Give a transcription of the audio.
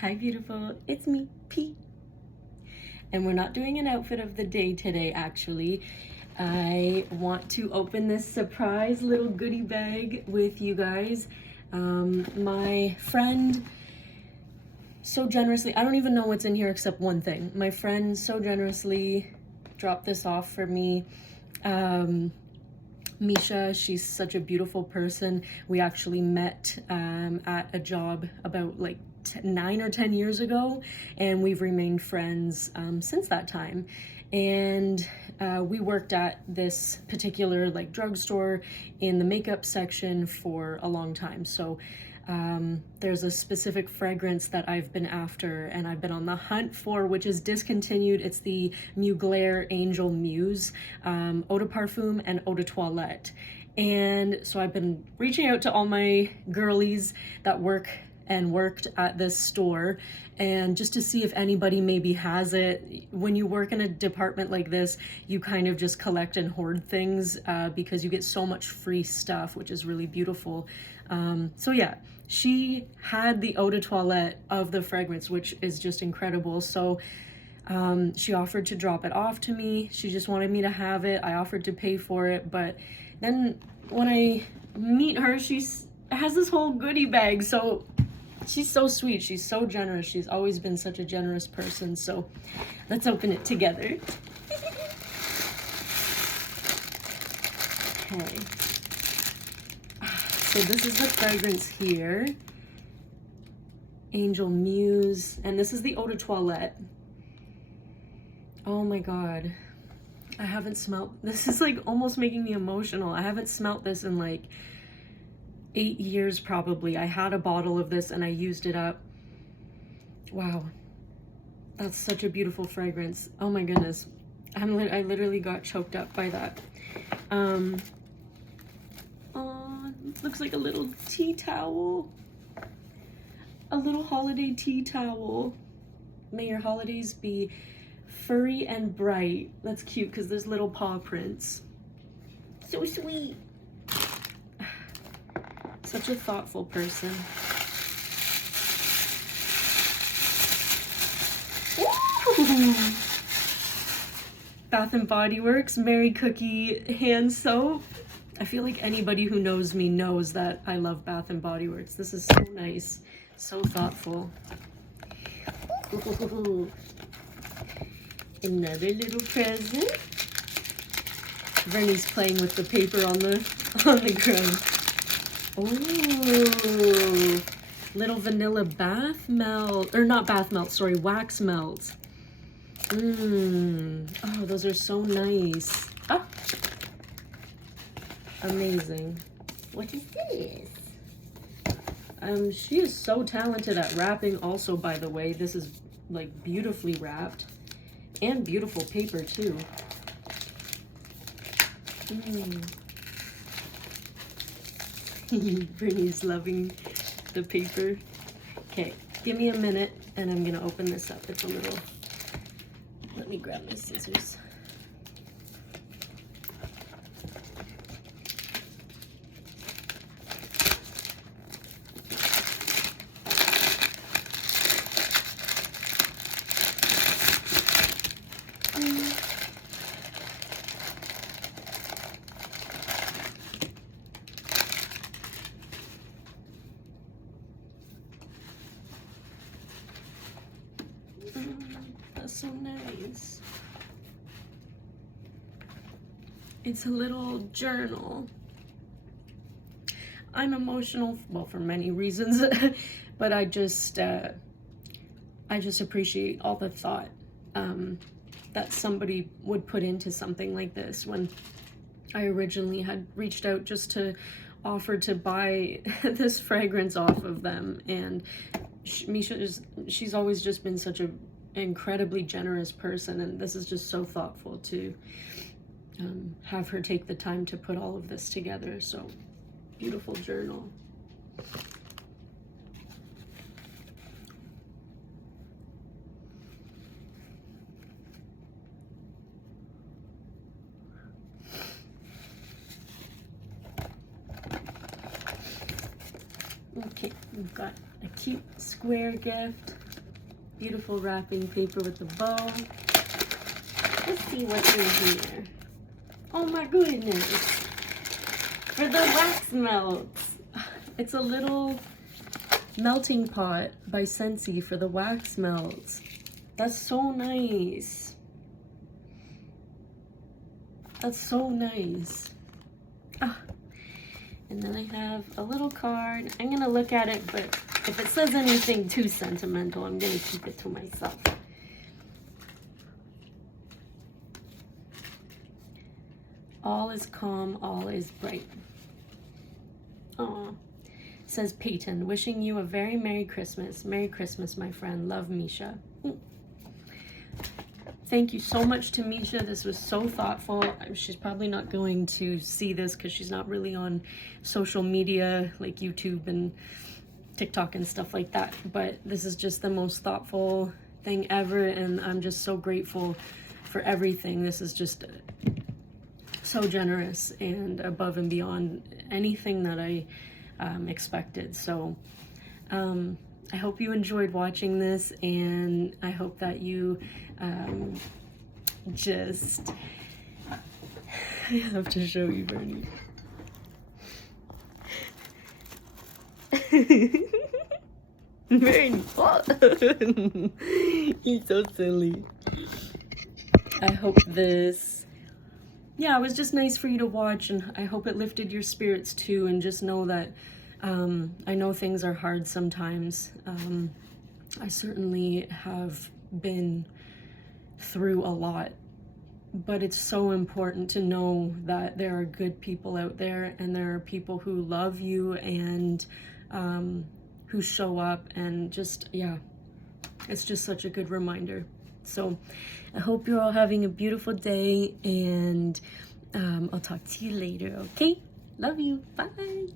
Hi beautiful, it's me, P. And we're not doing an outfit of the day today actually. I want to open this surprise little goodie bag with you guys. My friend so generously, I don't even know what's in here except one thing. My friend so generously dropped this off for me. Meesha, she's such a beautiful person. We actually met at a job about like 9 or 10 years ago, and we've remained friends since that time. And we worked at this particular like drugstore in the makeup section for a long time. So there's a specific fragrance that I've been after and I've been on the hunt for, which is discontinued. It's the Mugler Angel Muse Eau de Parfum and Eau de Toilette. And so I've been reaching out to all my girlies that work and worked at this store, and just to see if anybody maybe has it. When you work in a department like this, you kind of just collect and hoard things because you get so much free stuff, which is really beautiful. So yeah, she had the eau de toilette of the fragrance, which is just incredible. So she offered to drop it off to me. She just wanted me to have it. I offered to pay for it, but then when I meet her, she has this whole goodie bag. So she's so sweet. She's so generous. She's always been such a generous person. So let's open it together. Okay. So this is the fragrance here. Angel Muse. And this is the Eau de Toilette. Oh my God. I haven't smelled, this is like almost making me emotional. I haven't smelled this in like 8 years probably. I had a bottle of this and I used it up. Wow. That's such a beautiful fragrance. Oh my goodness. I literally got choked up by that. Oh, it looks like a little tea towel. A little holiday tea towel. May your holidays be furry and bright. That's cute because there's little paw prints. So sweet. Such a thoughtful person. Ooh. Bath and Body Works Mary Cookie hand soap. I feel like anybody who knows me knows that I love Bath and Body Works. This is so nice, so thoughtful. Ooh. Another little present. Vernie's playing with the paper on the ground. Oh, little vanilla bath melt, or not bath melt, sorry, wax melt. Oh, those are so nice. Ah, amazing. What is this? She is so talented at wrapping also, by the way. This is like beautifully wrapped and beautiful paper too. Brittany's loving the paper. Okay, give me a minute and I'm gonna open this up. It's a little, let me grab my scissors. That's so nice. It's a little journal. I'm emotional, well, for many reasons, but I just appreciate all the thought that somebody would put into something like this. When I originally had reached out just to offer to buy this fragrance off of them, and Meesha she's always just been such an incredibly generous person, and this is just so thoughtful to have her take the time to put all of this together. So beautiful journal. Okay, we've got a cute square gift. Beautiful wrapping paper with the bow. Let's see what's in here. Oh my goodness. For the wax melts. It's a little melting pot by Scentsy for the wax melts. That's so nice. That's so nice. Ah. And then I have a little card. I'm gonna look at it, but if it says anything too sentimental, I'm gonna keep it to myself. All is calm, all is bright. Aw. Says Peyton, wishing you a very Merry Christmas. Merry Christmas, my friend. Love, Meesha. Thank you so much to Meesha. This was so thoughtful. She's probably not going to see this because she's not really on social media like YouTube and TikTok and stuff like that. But this is just the most thoughtful thing ever, and I'm just so grateful for everything. This is just so generous and above and beyond anything that I expected. So I hope you enjoyed watching this, and I hope that you just I have to show you, Bernie. Bernie, he's so silly. I hope this, yeah, it was just nice for you to watch, and I hope it lifted your spirits too, and just know that I know things are hard sometimes. I certainly have been through a lot, but it's so important to know that there are good people out there, and there are people who love you and who show up, and just, yeah, it's just such a good reminder. So I hope you're all having a beautiful day, and I'll talk to you later, okay? Love you. Bye.